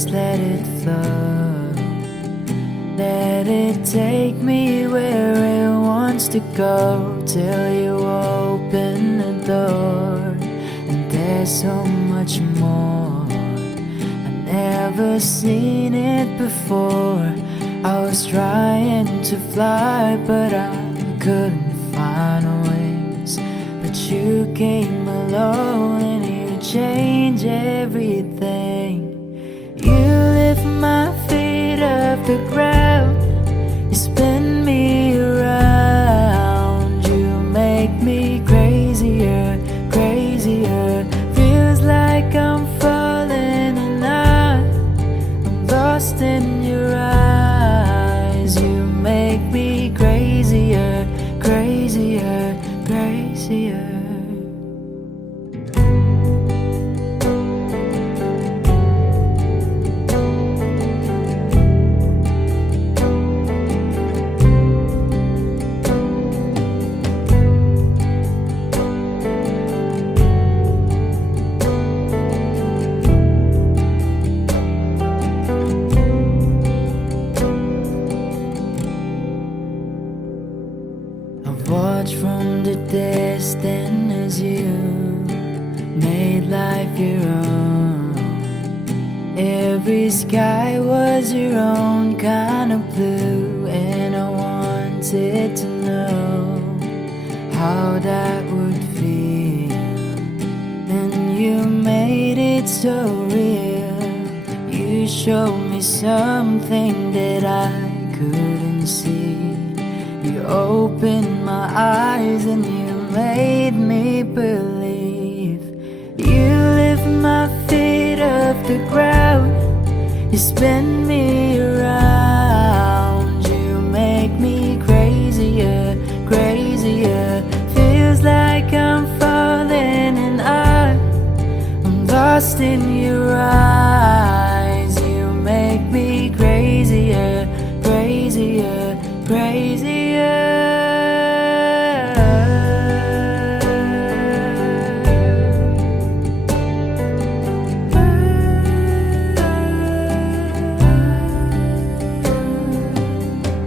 just let it flow. Let it take me where it wants to go, till you open the door. And there's so much more, I've never seen it before. I was trying to fly, but I couldn't find wings. But you came along and you changed everything. You lift my feet off the ground, you spin me around. You make me crazier, crazier. Feels like I'm falling and I'm lost in your eyes. You make me crazier, crazier, crazier. Watch from the distance as you made life your own. Every sky was your own kind of blue, and I wanted to know how that would feel. And you made it so real. You showed me something that I couldn't see. You opened my eyes and you made me believe. You lift my feet off the ground, you spin me around. You make me crazier, crazier. Feels like I'm falling and I'm lost in your eyes. You make me crazier, crazier, crazier.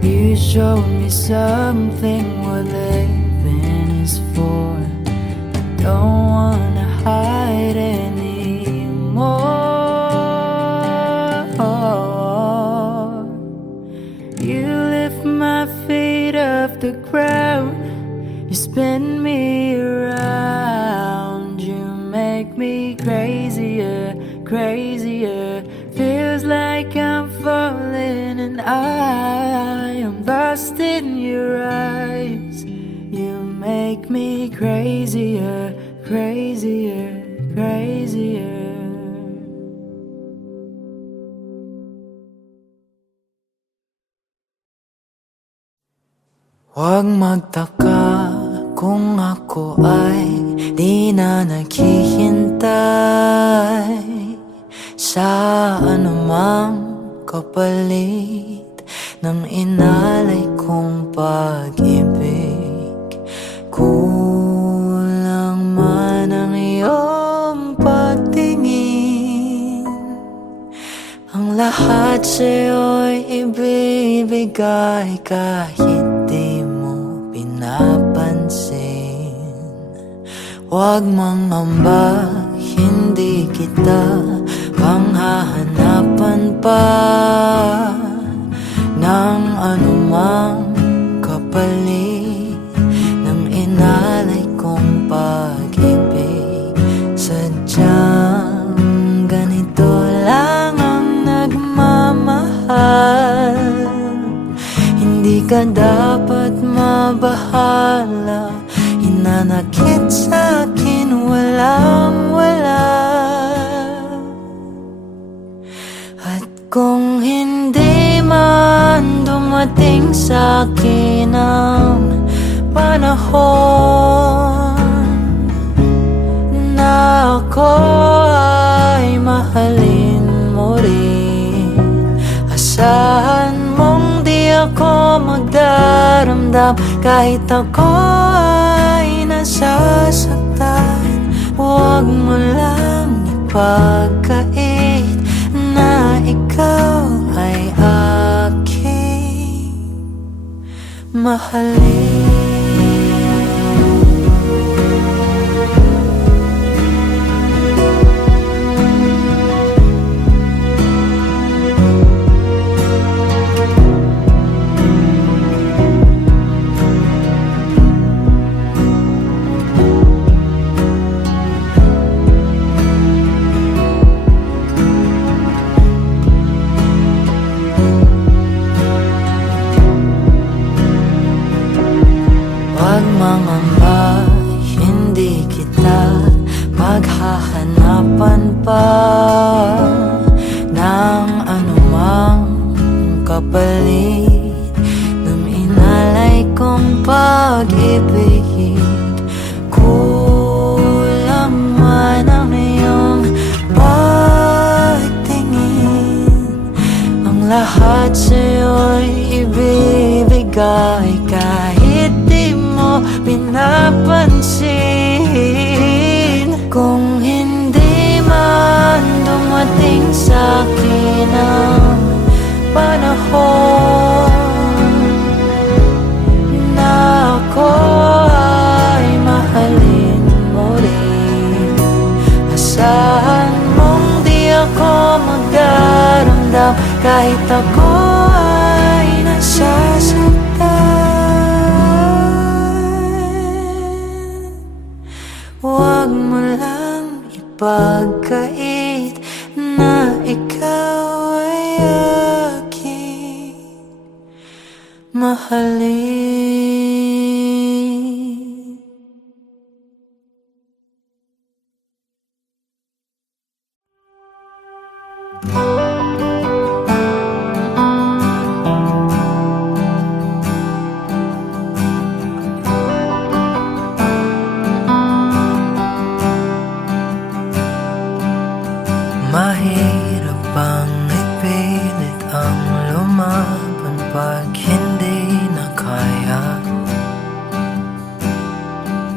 You showed me something what living is for. I don't wanna hide anymore. You lift my feet off the ground, you spin me around. You make me crazier, crazier. Feels like I'm falling and I am lost in your eyes. You make me crazier, crazier, crazier. Huwag magtaka kung ako ay di na naghihintay sa anumang kapalit ng inalay kong pag-ibig. Kulang man ang iyong pagtingin, ang lahat sa'yo'y ibibigay kahit di mo pinapansin. Huwag mangamba, hindi kita panghahanapan pa ng anumang kapalit ng inalay kong pag-ibig. Sadyang ganito lang ang nagmamahal. Hindi ka dapat mabahala, hinanakit sa'kin walang-wala. At kung hindi man dumating sa'kin ang panahon na ako ay mahalin mo rin, asahan mong di ako magdaramdam kahit ako ay nasasaktan. Huwag mo lang ipagkait na mahalin. Huwag mangamba, hindi kita paghahanapan pa ng anumang kapalit ng inalay kong pag-ibig. Kulang man ang iyong pagtingin, ang lahat sa'yo'y ibibigay kahit di mo pinapansin. Kung hindi man dumating sa'kin ang panahon na ako ay mahalin mo rin, asahan mong di ako magdaramdam kahit ako ay nasasaktan. Huwag mo lang ipagkait na ikaw ay aking mahalin. Mahirap bang ipilit ang lumaban pag hindi na kaya?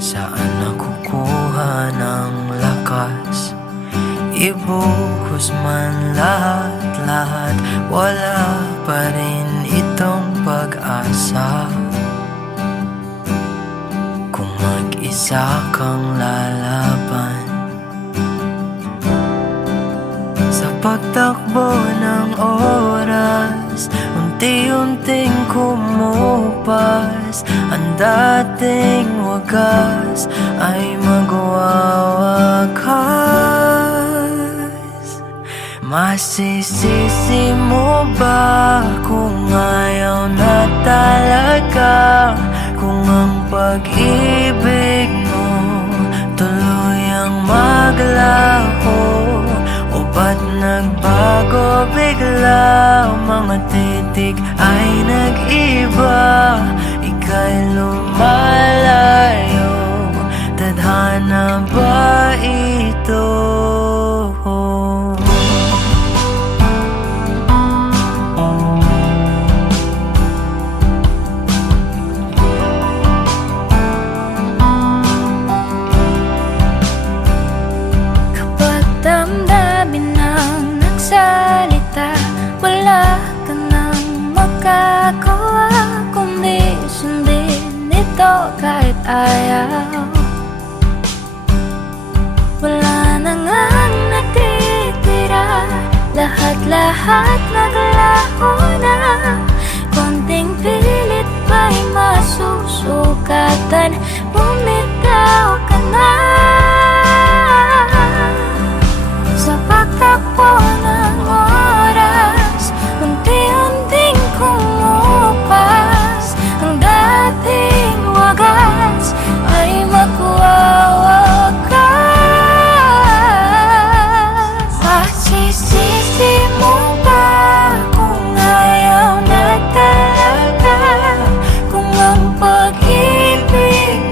Saan nakukuha ng lakas? Ibuhos man lahat-lahat, wala pa rin itong pag-asa. Kung mag-isa kang lalaban sa pagtakbo ng oras, unti-unting kumupas, ang dating wagas ay magwawakas. Masisisi mo ba kung ayaw na talaga? Kung ang pag-ibig mo tuluyang maglaho, o ba't nagbago bigla? Mga titik ay nag-iba, ika'y lumalayo. Tadhana ba ito? Wala ka nang magagawa kundi sundin ito kahit ayaw. Wala na ngang natitira, lahat-lahat naglaho na. Konting pilit ba'y masusukatan? Bumitaw ka na sa pagtakbo ng oras, unti-unting kumupas, ang dating wagas ay magwawakas. Masisisi mo ba kung ayaw na talaga? Kung ang pag-ibig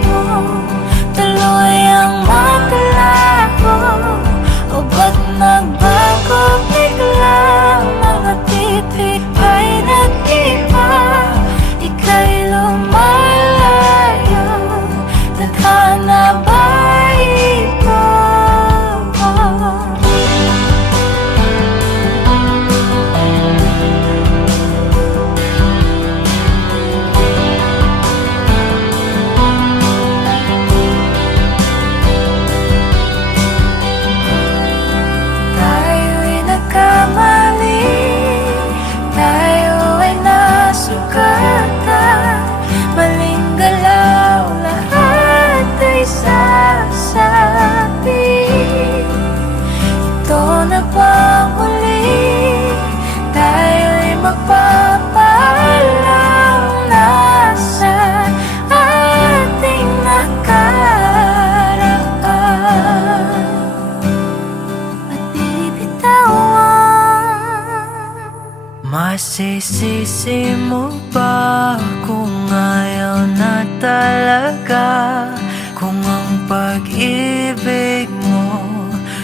Masisisi mo ba kung ayaw na talaga? Kung ang pag-ibig mo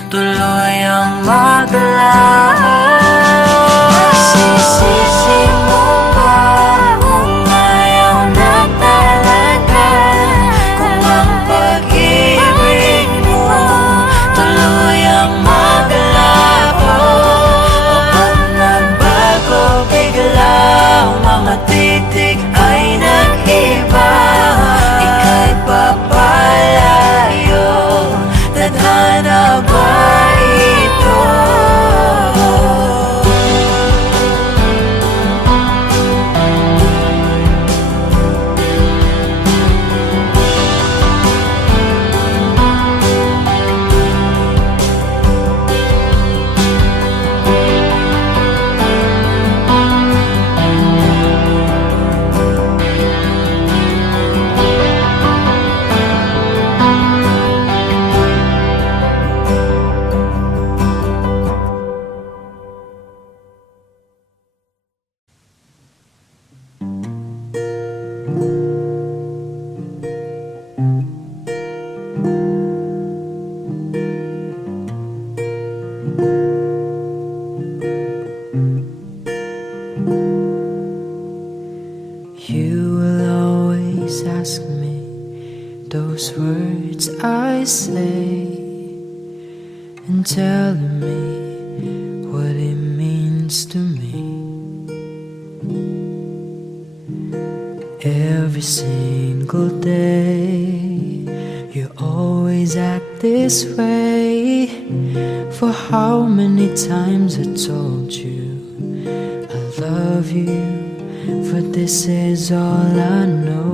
tuloy ang maglaho? Masisisi mo ba kung ayaw na talaga? Kung ang pag-ibig mo tuloy ang maglaho? O pag nagbago bigla ang mga titik ay nag-iba, ika'y papalayo, tadhana ba ito? You will always ask me those words I say, and telling me what it means to me. Every single day you always act this way. For how many times I told you I love you, for this is all I know.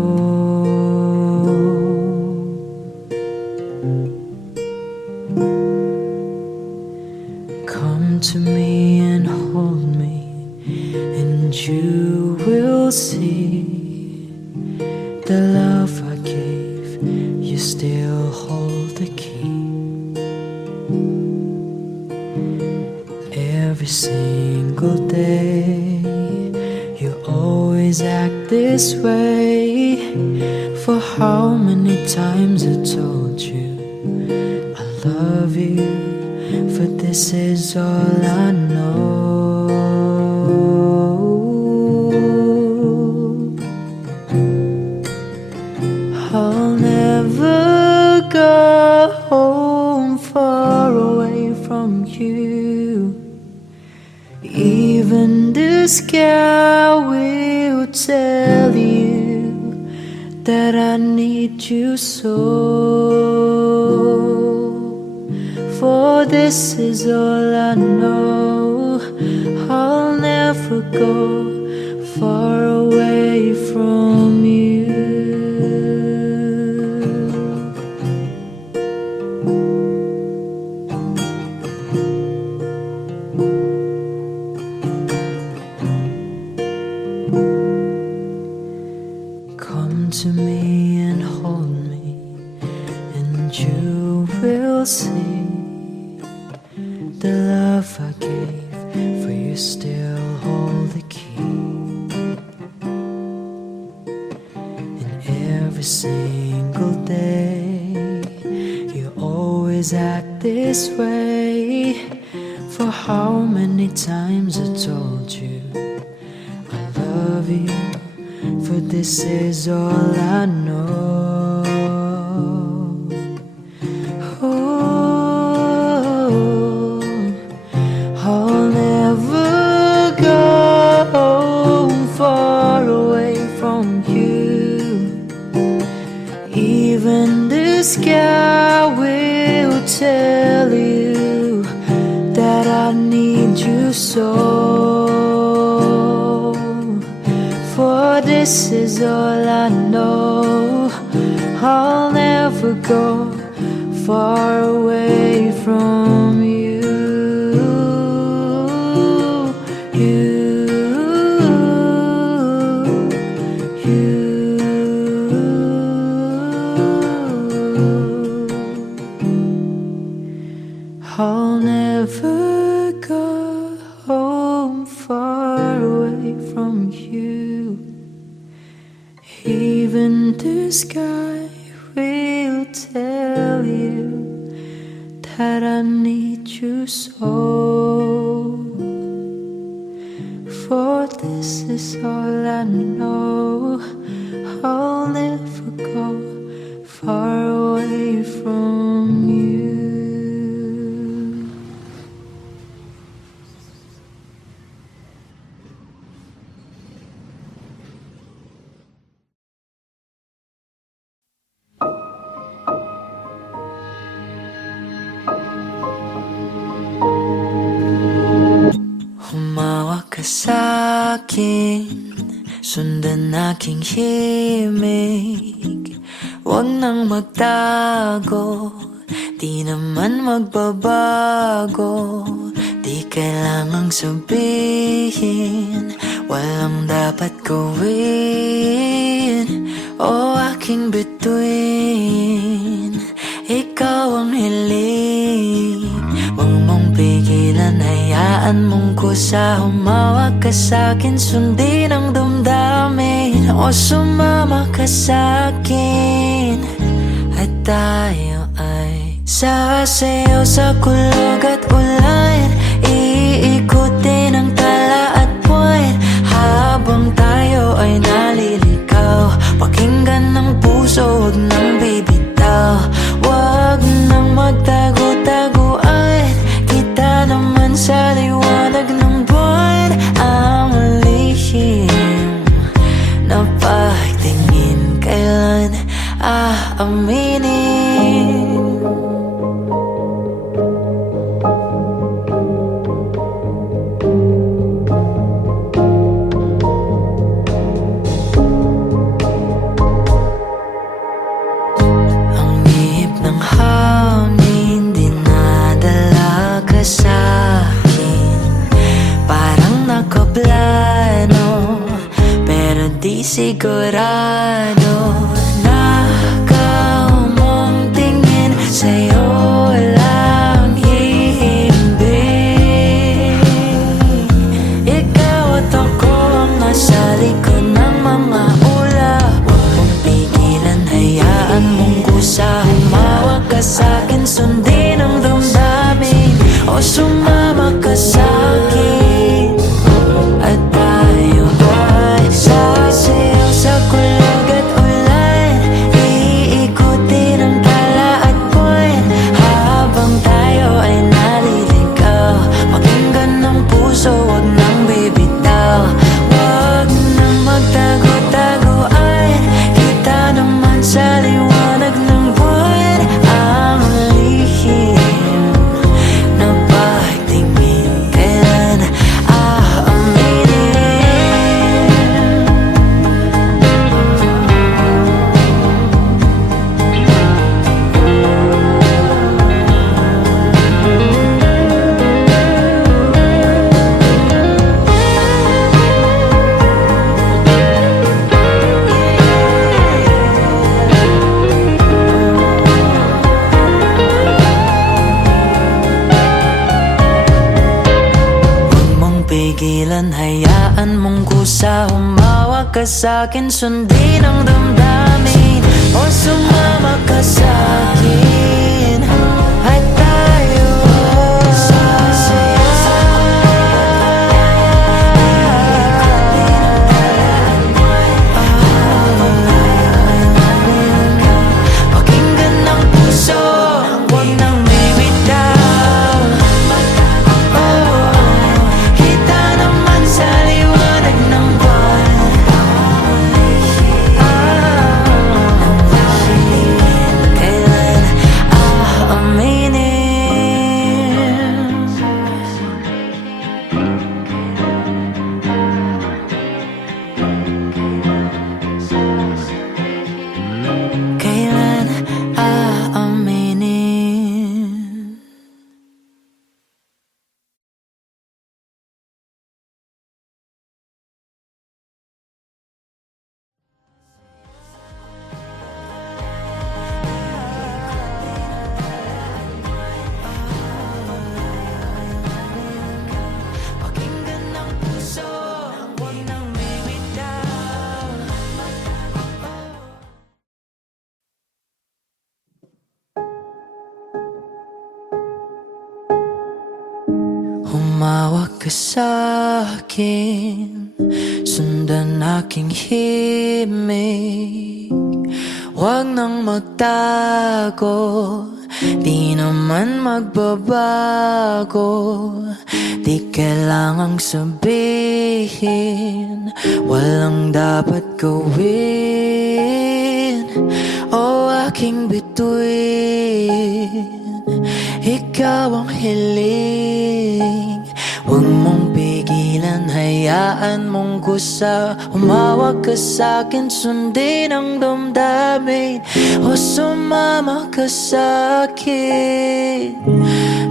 Come to me and hold me, and you will see the love I gave, you still hold the key. Every single day you always act this way. For how many times I told you I love you, for this is all I know. I'll never go home far away from you. Even the sky will tell you that I need you so. For this is all I know. I'll never go far away from you. Come to me and hold me, and you will see the love I gave, for you still hold the key. And every single day you always act this way. For how many times I told you I love you, for this is all I know. Oh, I'll never go far away from you. Even the sky will tell you that I need you so. For this is all I know. I'll never go far away from you. I'll never go home far away from you. Even the sky will tell you that I need you so. For this is all I know. I'll never go far away from you. Humawak ka sa'kin, sundan aking himig. Huwag nang magtago, di naman magbabago. Di kailangang sabihin, walang dapat gawin. O aking bituin, ikaw ang hiling. Huwag mong pigilan, hayaan mong kusa. Humawak ka sa'kin, sundin ang damdamin. O sumama ka sa'kin, at tayo ay sasayaw sa kulog at ulan. Iikutin ang tala at buwan, habang tayo ay naliligaw. Pakinggan ng puso, huwag nang bibitaw. Huwag nang magtago-taguan, kita naman sa liwanag ng buwan. Ang lihim na pagtingin, kailan aaminin? Di sigurado na ikaw mong tingin, sa'yo lang hihimbing. Ikaw at ako ang nasa likod ng mga ulap. Huwag mong pigilan, hayaan mong kusa. Humawak ka sa'kin, sundin ang damdamin. O sumama ka sa'kin, at tayo ay sasayaw sa kulog at ulan. Iikutin ang tala at buwan, habang tayo ay naliligaw. Pakinggan ng puso, huwag nang bibitaw. Huwag nang magtago-taguan, kita naman sa liwanag ng buwan. Ang lihim na pagtingin, kailan aaminin? Huwag mong pigilan, hayaan mong kusa. Humawak ka sa'kin, sundin ang damdamin. O sumama ka sa'kin, at tayo sasayaw sa pakinggan ng puso, huwag nang bibitaw. Kita naman sa liwanag ng buwan. Kailan Humawak ka sa'kin, sundan aking himig. Huwag nang magtago, di naman magbabago. Di kailangang sabihin, walang dapat gawin. O aking bituin, ikaw ang hiling. Huwag mong pigilan, hayaan mong kusa. Humawak ka sa'kin, sundin ang damdamin. O sumama ka sa'kin,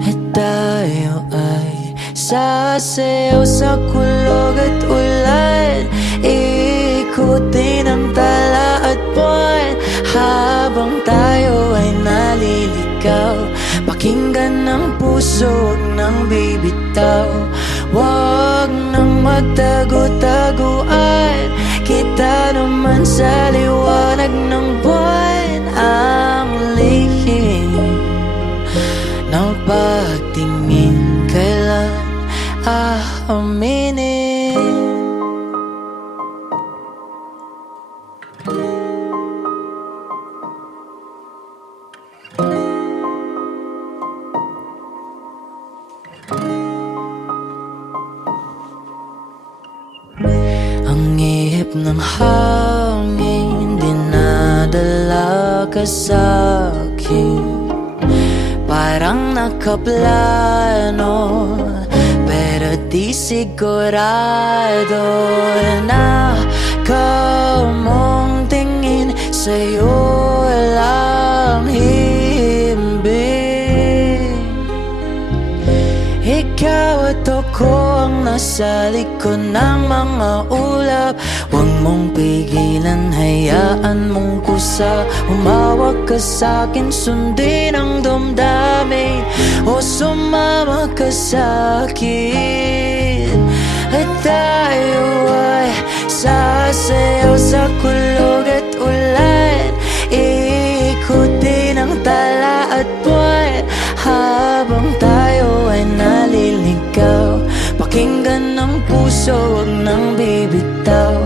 at tayo ay sasayaw sa kulog at ulan. Ikutin ang tala at buwan, habang tayo ay naliligaw. Pakinggan ng puso, huwag nang bibitaw. Huwag nang magtago-taguan, kita naman sa liwanag ng buwan. Ang lihim ng pagtingin, kailan aaminin? Ang ihip ng hangin, dinadala ka sa'kin. Parang nakaplano, pero di sigurado na kamong tingin sa'yo lang himbing. Ikaw at ako ang nasa likod ng mga ulap. Huwag mong pigilan, hayaan mong kusa. Humawak ka sa'kin, sundin ang damdamin. O sumama ka sa'kin, at tayo ay sasayaw sa kulog at ulan. Ikutin ang tala at buwan, habang tayo ay naliligaw. Pakinggan ng puso, huwag nang bibitaw.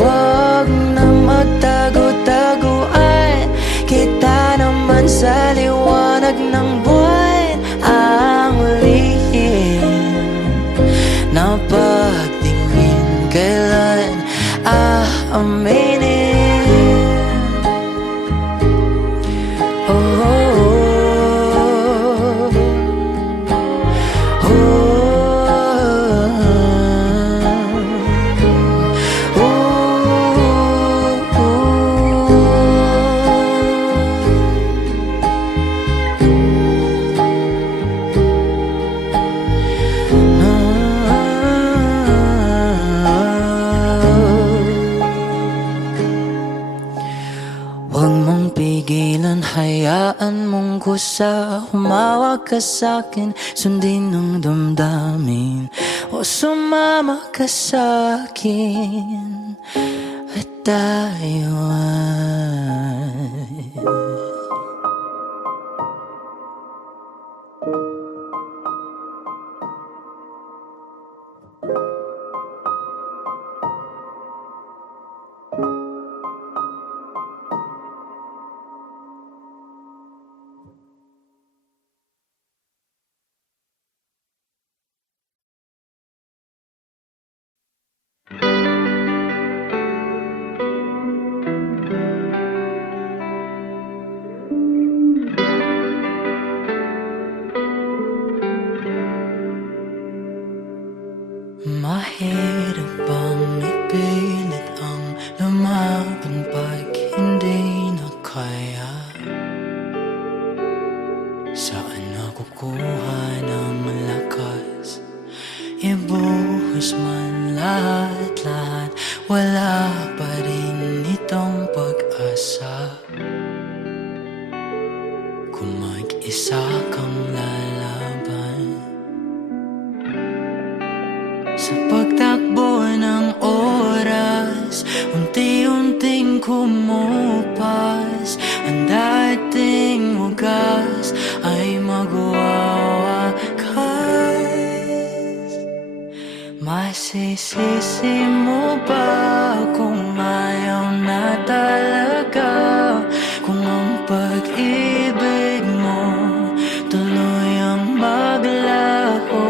Huwag nang magtago-taguan, kita naman sa liwanag ng buwan. Ang lihim na pagtingin, kailan aaminin? Oh, oh, oh, oh. Huwag mong pigilan, hayaan mong kusa. Humawak ka sa'kin, sundin ang damdamin. O sumama ka sa'kin, at tayo ay mahirap bang ipilit ang lumaban pag hindi na kaya? Saan nakukuha ng lakas? Ibuhos man lahat-lahat, wala pa rin itong pag-asa. Kung mag-isa kang lalaban, sa pagtakbo ng oras, unti-unting kumupas. Ang dating wagas ay magwawakas. Masisisi mo ba kung ayaw na talaga? Kung ang pag-ibig mo tuluyang maglaho,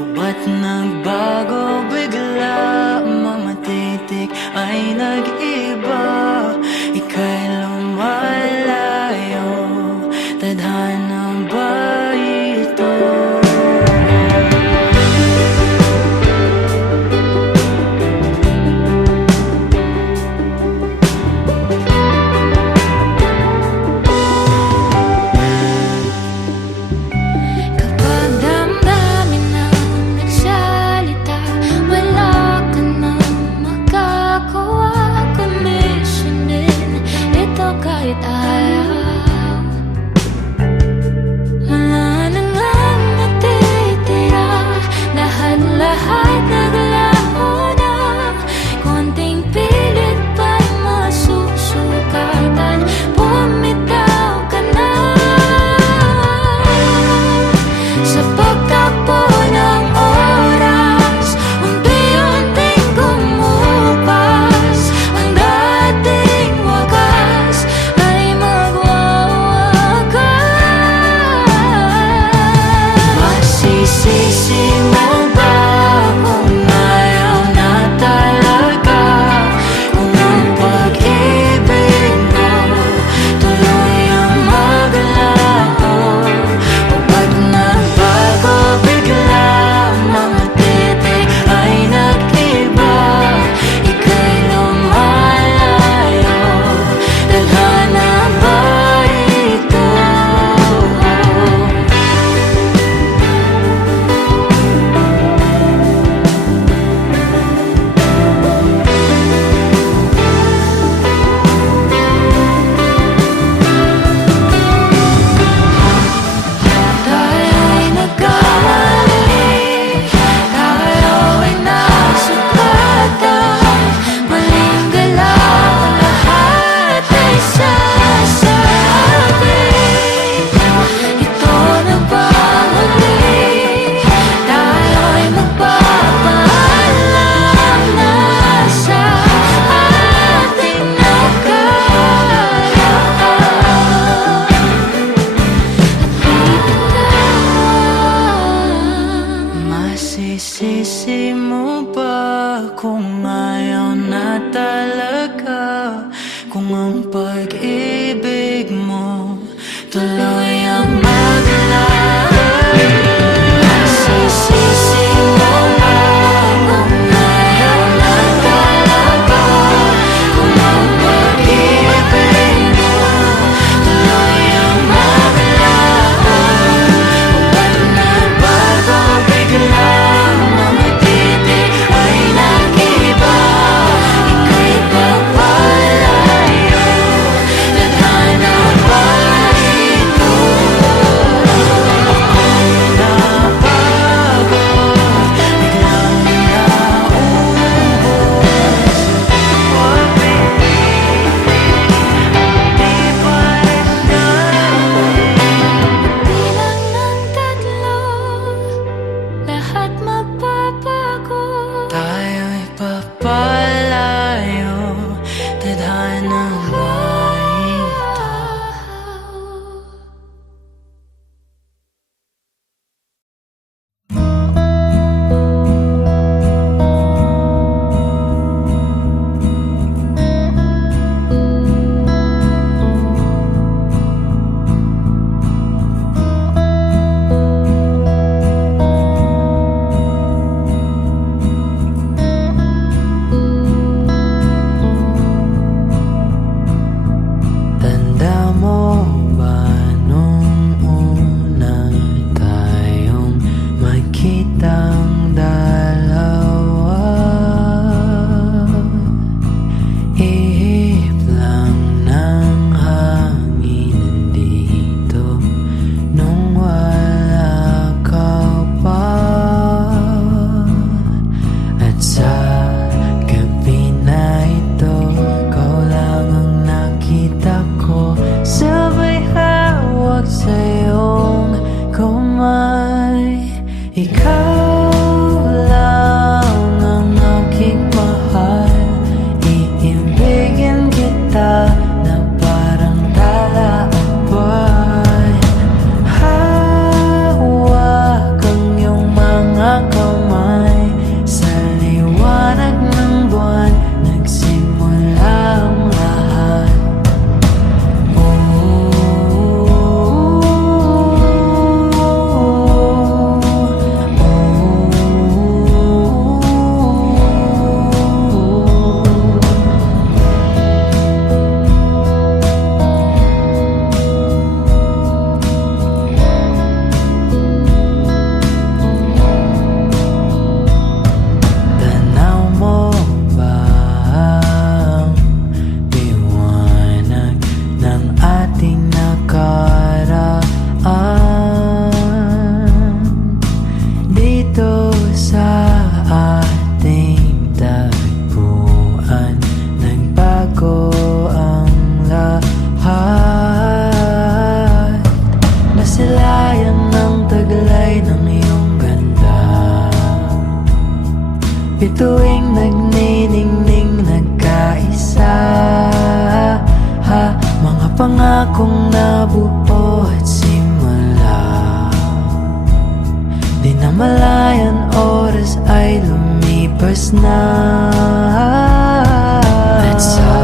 o ba't nagbago bigla? Mga titik ay nag-iba, ika'y lumalayo. Tadhana ba ito? Kapag damdamin ang nagsalita, wala ka nang magagawa kundi sundin ito kahit ayaw. Wala na ngang natitira, lahat-lahat naglaho na. Konting pilit pa'y masusukatan, bumitaw ka na. Sa pagtakbo ng oras, unti-unting gumupas, ang dating wagas ay magwawakas. Masisisi mo ba kung ayaw na talaga? Kung ang pag-ibig mo tuluyang maglaho, o ba't nagbago bigla? Mga titik ay nag-iba, ika'y lumalayo. Tadhana ba ito? Tayo'y nagkamali, tayo ay nasugatan. Maling galaw, lahat ay sasabi. Ito na ba huli? Tayo'y magpapaalam na sa ating nakaraan. Masisisi mo ba kung ayaw na talaga? Kung ang pag-ibig mo tuluyang maglaho. Masisisi mo ba kung ayaw na talaga? Kung ang pag-ibig mo tuluyang maglaho, o ba't nagbago bigla? Mga titik ay nag-iba, ika'y pagpalayo. Bituing nagniningning nagkaisa, mga pangakong nabuo at simula. Di na malayan oras ay lumipas na. At sa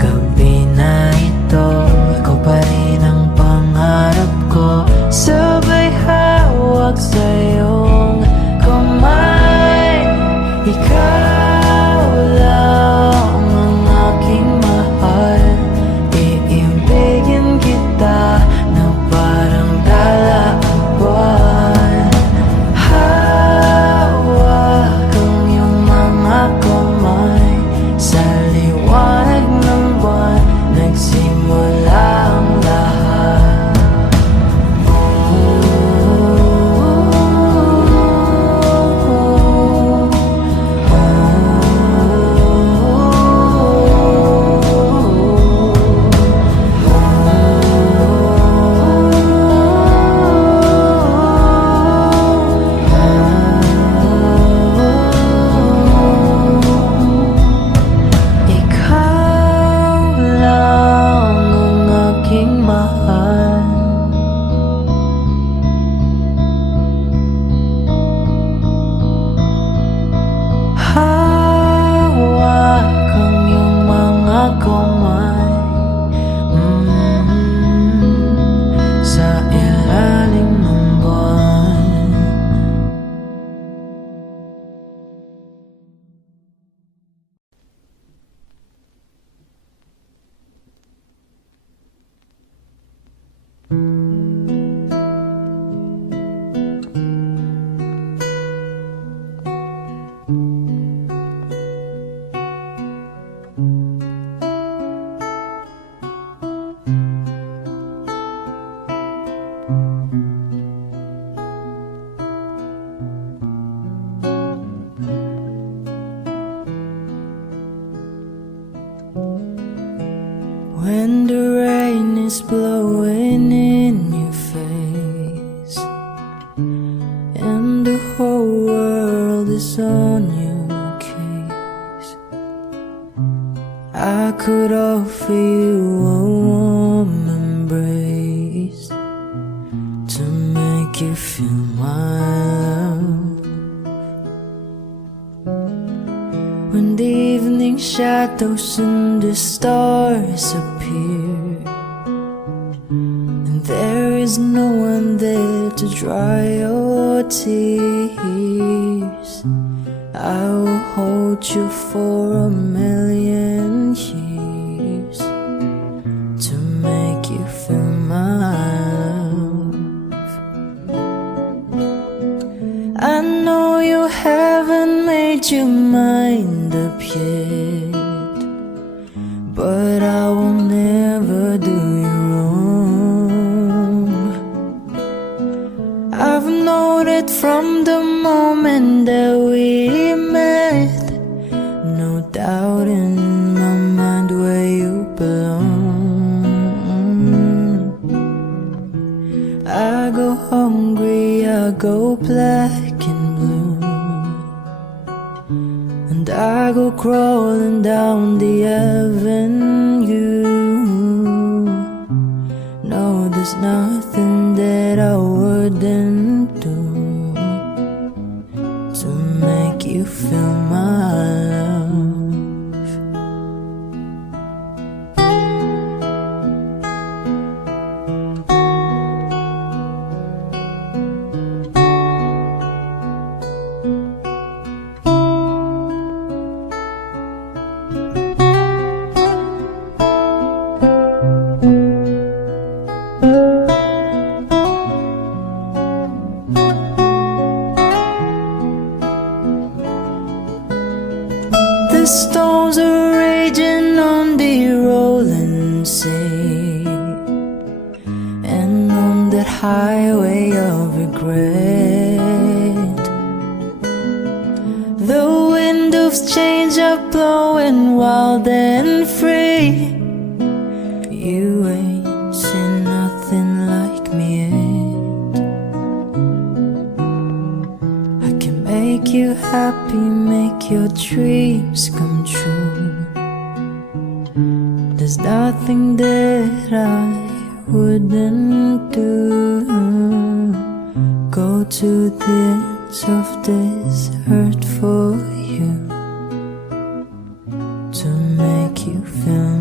gabi na ito, ikaw pa rin ang pangarap ko. Sabay hawak sa iyong kamay. Ikaw lang ang aking mahal. Iibigin kita na parang dala ang buwan. Hawak ang iyong mga kamay. Sa liwanag ng buwan nagsimula ang lahat. When the rain is blowing in your face and the whole world is on your case, I could offer you a warm embrace to make you feel my love. When the evening shadows and the stars appear and there is no one there to dry your tears, I will hold you for a million years to make you feel my love. I know you haven't made your mind up yet, but I will never do you wrong. I've known it from the moment that we met. No doubt in my mind where you belong. I go hungry, I go black and blue, and I go crawling down the avenue. No, there's nothing that I wouldn't do to make you feel my love. The storms are raging on the rolling sea, and on that highway of regret, the wind of change are blowing wild and free. You ain't seen nothing like me yet. I can make make you happy, make your dreams come true. There's nothing that I wouldn't do. Go to the ends of this earth for you, to make you feel